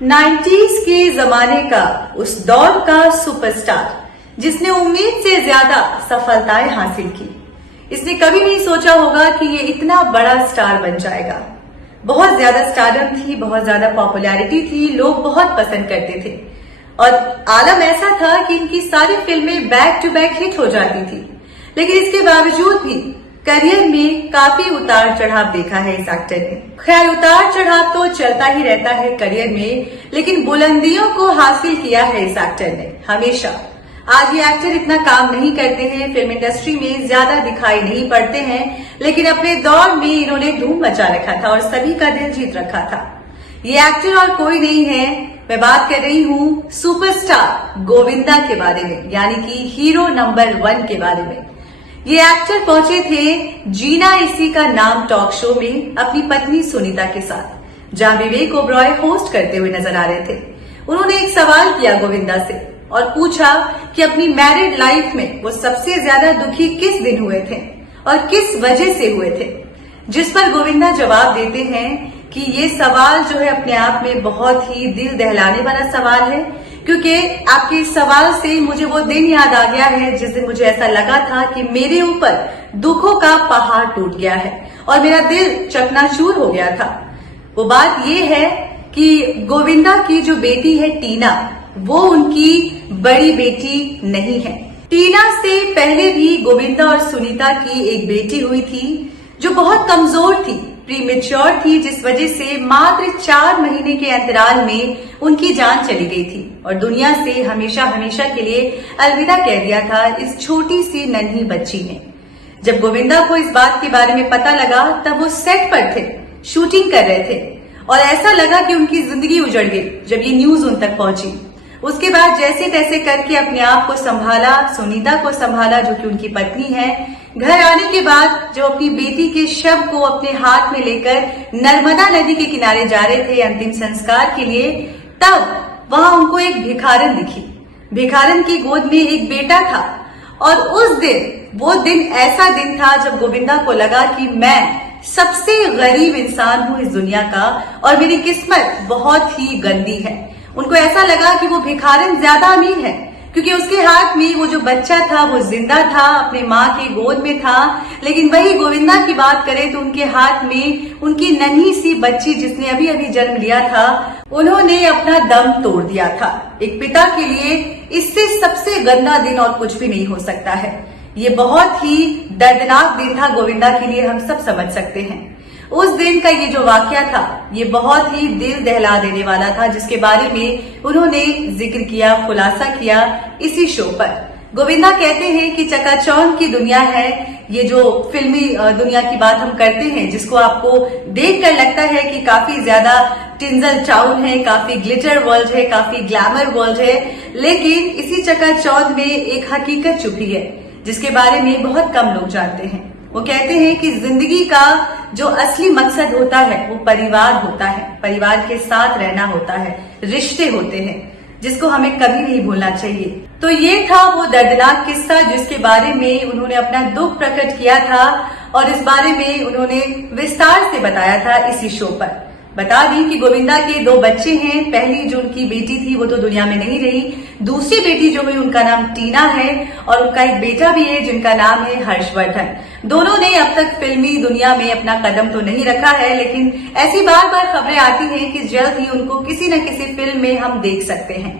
90s के जमाने का उस दौर का सुपरस्टार जिसने उम्मीद से ज्यादा सफलताएं हासिल की। इसने कभी नहीं सोचा होगा कि ये इतना बड़ा स्टार बन जाएगा। बहुत ज्यादा स्टारडम थी, बहुत ज्यादा पॉपुलैरिटी थी, लोग बहुत पसंद करते थे और आलम ऐसा था कि इनकी सारी फिल्में बैक टू बैक हिट हो जाती थी। लेकिन इसके बावजूद भी करियर में काफी उतार चढ़ाव देखा है इस एक्टर ने। खैर, उतार चढ़ाव तो चलता ही रहता है करियर में, लेकिन बुलंदियों को हासिल किया है इस एक्टर ने हमेशा। आज ये एक्टर इतना काम नहीं करते हैं, फिल्म इंडस्ट्री में ज्यादा दिखाई नहीं पड़ते हैं, लेकिन अपने दौर में इन्होंने धूम मचा रखा था और सभी का दिल जीत रखा था। ये एक्टर और कोई नहीं है, मैं बात कर रही हूँ सुपरस्टार गोविंदा के बारे में, यानी कि हीरो नंबर 1 के बारे में। ये एक्टर पहुंचे थे जीना इसी का नाम टॉक शो में अपनी पत्नी सुनीता के साथ, जहां विवेक ओबरॉय होस्ट करते हुए नजर आ रहे थे। उन्होंने एक सवाल किया गोविंदा से और पूछा कि अपनी मैरिड लाइफ में वो सबसे ज्यादा दुखी किस दिन हुए थे और किस वजह से हुए थे, जिस पर गोविंदा जवाब देते हैं कि ये सवाल जो है अपने आप में बहुत ही दिल दहलाने वाला सवाल है, क्योंकि आपके इस सवाल से मुझे वो दिन याद आ गया है जिस दिन मुझे ऐसा लगा था कि मेरे ऊपर दुखों का पहाड़ टूट गया है और मेरा दिल चकनाचूर हो गया था। वो बात ये है कि गोविंदा की जो बेटी है टीना, वो उनकी बड़ी बेटी नहीं है। टीना से पहले भी गोविंदा और सुनीता की एक बेटी हुई थी जो बहुत कमजोर थी, प्रीमेच्योर थी, जिस वजह से मात्र 4 महीने के अंतराल में उनकी जान चली गई थी और दुनिया से हमेशा हमेशा के लिए अलविदा कह दिया था इस छोटी सी नन्ही बच्ची ने। जब गोविंदा को इस बात के बारे में पता लगा तब वो सेट पर थे, शूटिंग कर रहे थे और ऐसा लगा कि उनकी जिंदगी उजड़ गई जब ये न्यूज उन तक पहुंची। उसके बाद जैसे तैसे करके अपने आप को संभाला, सुनीता को संभाला जो कि उनकी पत्नी है। घर आने के बाद जो अपनी बेटी के शव को अपने हाथ में लेकर नर्मदा नदी के किनारे जा रहे थे अंतिम संस्कार के लिए, तब वहां उनको एक भिखारन दिखी। भिखारन की गोद में एक बेटा था और उस दिन, वो दिन ऐसा दिन था जब गोविंदा को लगा कि मैं सबसे गरीब इंसान हूं इस दुनिया का और मेरी किस्मत बहुत ही गंदी है। उनको ऐसा लगा कि वो भिखारन ज्यादा अमीर है क्योंकि उसके हाथ में वो जो बच्चा था वो जिंदा था, अपने माँ के गोद में था। लेकिन वही गोविंदा की बात करें तो उनके हाथ में उनकी नन्ही सी बच्ची जिसने अभी अभी जन्म लिया था, उन्होंने अपना दम तोड़ दिया था। एक पिता के लिए इससे सबसे गंदा दिन और कुछ भी नहीं हो सकता है। ये बहुत ही दर्दनाक दिन था गोविंदा के लिए, हम सब समझ सकते हैं। उस दिन का ये जो वाकया था ये बहुत ही दिल दहला देने वाला था, जिसके बारे में उन्होंने जिक्र किया, खुलासा किया इसी शो पर। गोविंदा कहते हैं कि चकाचौंध की दुनिया है ये, जो फिल्मी दुनिया की बात हम करते हैं, जिसको आपको देखकर लगता है कि काफी ज्यादा टिंजल टाउन है, काफी ग्लिटर वर्ल्ड है, काफी ग्लैमर वर्ल्ड है, लेकिन इसी चकाचौंध में एक हकीकत छुपी है जिसके बारे में बहुत कम लोग जानते हैं। वो कहते हैं कि जिंदगी का जो असली मकसद होता है वो परिवार होता है, परिवार के साथ रहना होता है, रिश्ते होते हैं, जिसको हमें कभी नहीं भूलना चाहिए। तो ये था वो दर्दनाक किस्सा जिसके बारे में उन्होंने अपना दुख प्रकट किया था और इस बारे में उन्होंने विस्तार से बताया था इसी शो पर। बता दी कि गोविंदा के 2 बच्चे हैं। पहली जो उनकी बेटी थी वो तो दुनिया में नहीं रही, दूसरी बेटी जो हुई उनका नाम टीना है और उनका एक बेटा भी है जिनका नाम है हर्षवर्धन। दोनों ने अब तक फिल्मी दुनिया में अपना कदम तो नहीं रखा है, लेकिन ऐसी बार बार खबरें आती हैं कि जल्द ही उनको किसी न किसी फिल्म में हम देख सकते हैं।